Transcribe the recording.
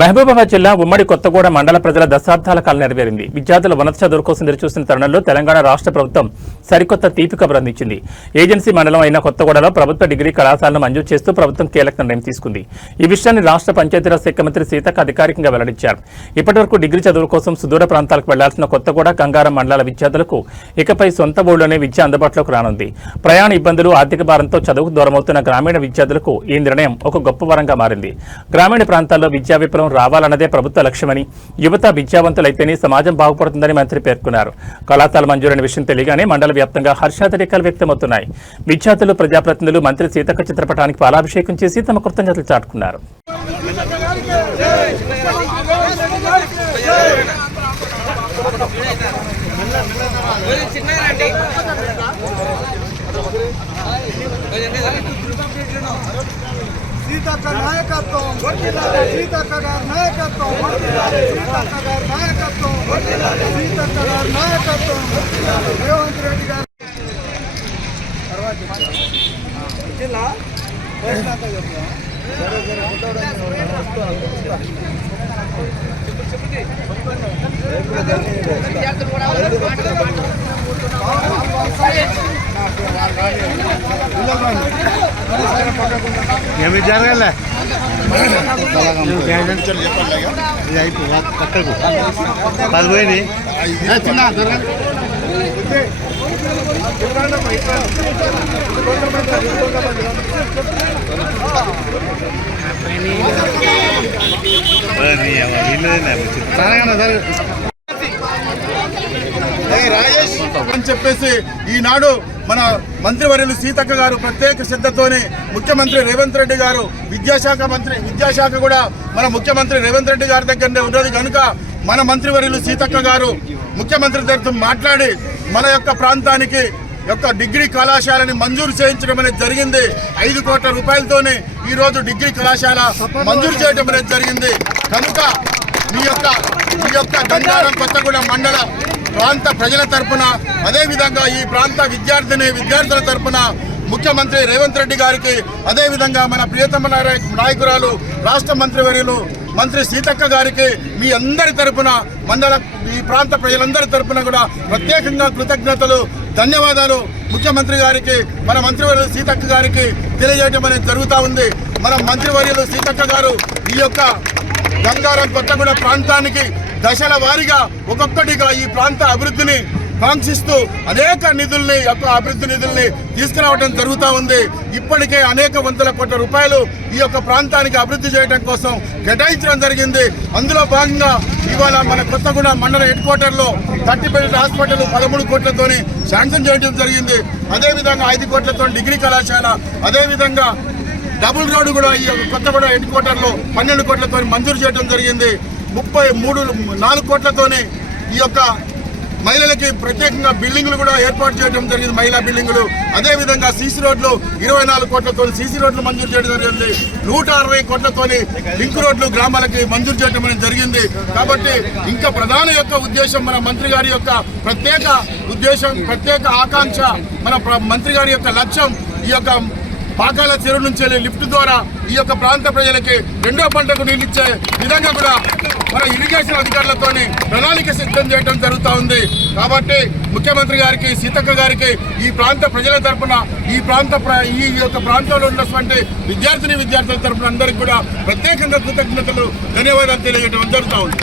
మహబూబాబాద్ జిల్లా ఉమ్మడి కొత్తగూడ మండల ప్రజల దశాబ్దాల కాలం నెరవేరింది. విద్యార్థుల ఉన్నత చదువుల కోసం ఎదురుచూస్తున్న తరుణంలో తెలంగాణ రాష్ట్ర ప్రభుత్వం సరికొత్త తీపి కబురు అందించింది. ఏజెన్సీ మండలం అయిన కొత్తగూడలో ప్రభుత్వ డిగ్రీ కళాశాలను మంజూరు చేస్తూ ప్రభుత్వం కీలక నిర్ణయం తీసుకుంది. ఈ విషయాన్ని రాష్ట్ర పంచాయతీరాజ్ శాఖ మంత్రి సీతక్క అధికారికంగా వెల్లడించారు. ఇప్పటివరకు డిగ్రీ చదువుల కోసం సుదూర ప్రాంతాలకు వెళ్లాల్సిన కొత్తగూడ, గంగారం మండలాల విద్యార్థులకు ఇకపై సొంత ఊళ్ళోనే విద్య అందుబాటులోకి రానుంది. ప్రయాణ ఇబ్బందులు, ఆర్థిక భారంతో చదువుకు దూరమవుతున్న గ్రామీణ విద్యార్థులకు ఈ నిర్ణయం ఒక గొప్ప వరంగా మారింది. గ్రామీణ ప్రాంతాల్లో విద్యా విప్లవం రావాలన్నదే ప్రభుత్వ లక్ష్యమని, యువత విద్యావంతులైతేనే సమాజం బాగుపడుతుందని మంత్రి పేర్కొన్నారు. కళాశాల మంజూరైన విషయం తెలియగానే మండల వ్యాప్తంగా హర్షాతిరేకాలు వ్యక్తమవుతున్నాయి. విద్యార్థులు, ప్రజాప్రతినిధులు మంత్రి సీతక్క చిత్రపటానికి పాలాభిషేకం చేసి తమ కృతజ్ఞతలు చాటుకున్నారు. సీతక్క నాయకత్వం, సీతక్క గారి నాయకత్వం, సీతక్క గారి నాయకత్వం, సీతక్క గారి నాయకత్వం, రేవంత్ రెడ్డి గారు జిల్లా ఏమి జరగలే ఇది అయిపో పక్కకు పది పోయింది అని చెప్పేసి ఈనాడు మన మంత్రివర్యులు సీతక్క గారు ప్రత్యేక శ్రద్ధతోనే ముఖ్యమంత్రి రేవంత్ రెడ్డి గారు విద్యాశాఖ కూడా మన ముఖ్యమంత్రి రేవంత్ రెడ్డి గారి దగ్గరనే ఉన్నది కనుక మన మంత్రివర్యులు సీతక్క గారు ముఖ్యమంత్రి దగ్గర మాట్లాడి మన యొక్క ప్రాంతానికి యొక్క డిగ్రీ కళాశాలని మంజూరు చేయించడం అనేది జరిగింది. 5 కోట్ల రూపాయలతోనే ఈరోజు డిగ్రీ కళాశాల మంజూరు చేయడం అనేది జరిగింది. కనుక మీ యొక్క గంగారం కొత్తగూడెం మండల ప్రాంత ప్రజల తరపున, అదేవిధంగా ఈ ప్రాంత విద్యార్థుల తరపున ముఖ్యమంత్రి రేవంత్ రెడ్డి గారికి, అదేవిధంగా మన ప్రియతమ నాయకురాలు రాష్ట్ర మంత్రివర్యులు మంత్రి సీతక్క గారికి మీ అందరి తరపున, ఈ ప్రాంత ప్రజలందరి తరపున కూడా ప్రత్యేకంగా కృతజ్ఞతలు, ధన్యవాదాలు ముఖ్యమంత్రి గారికి, మన మంత్రివర్యులు సీతక్క గారికి తెలియజేయడం అనేది జరుగుతూ ఉంది. మన మంత్రివర్యులు సీతక్క గారు ఈ యొక్క గంగారం కొత్తగూడ ప్రాంతానికి దశల వారీగా ఒక్కొక్కటిగా ఈ ప్రాంత అభివృద్ధిని కాంక్షిస్తూ అనేక అభివృద్ధి నిధుల్ని తీసుకురావడం జరుగుతూ ఉంది. ఇప్పటికే అనేక వందల కోట్ల రూపాయలు ఈ యొక్క ప్రాంతానికి అభివృద్ధి చేయడం కోసం కేటాయించడం జరిగింది. అందులో భాగంగా ఇవాళ మన కొత్తగూడ మండల హెడ్ క్వార్టర్లో 30 బెడ్ హాస్పిటల్ 13 కోట్లతోని శాంక్షన్ చేయడం జరిగింది. అదేవిధంగా 5 కోట్లతో డిగ్రీ కళాశాల, అదేవిధంగా డబుల్ రోడ్డు కూడా ఈ కొత్తగూడ హెడ్ క్వార్టర్లో 12 కోట్లతో మంజూరు చేయడం జరిగింది. 4 కోట్లతోనే ఈ యొక్క మహిళలకి ప్రత్యేకంగా బిల్డింగ్లు కూడా ఏర్పాటు చేయడం జరిగింది, మహిళా బిల్డింగులు. అదేవిధంగా సీసీ రోడ్లు 24 కోట్లతో సీసీ రోడ్లు మంజూరు చేయడం జరిగింది. 160 కోట్లతోని లింక్ రోడ్లు గ్రామాలకి మంజూరు చేయడం అనేది జరిగింది. కాబట్టి ఇంకా ప్రధాన యొక్క ఉద్దేశం, మన మంత్రి గారి యొక్క ప్రత్యేక ఆకాంక్ష, మన మంత్రి గారి యొక్క లక్ష్యం ఈ యొక్క పాకాల చెరువు నుంచి లిఫ్ట్ ద్వారా ఈ యొక్క ప్రాంత ప్రజలకి 2వ పంటకు నీళ్ళిచ్చే విధంగా కూడా మన ఇరిగేషన్ అధికారులతో ప్రణాళిక సిద్ధం చేయడం జరుగుతూ ఉంది. కాబట్టి ముఖ్యమంత్రి గారికి, సీతక్క గారికి, ఈ ప్రాంత ప్రజల తరఫున, ఈ యొక్క ప్రాంతంలో ఉన్నటువంటి విద్యార్థుల తరఫున అందరికీ కూడా ప్రత్యేకంగా కృతజ్ఞతలు, ధన్యవాదాలు తెలియజేయడం జరుగుతూ ఉంది.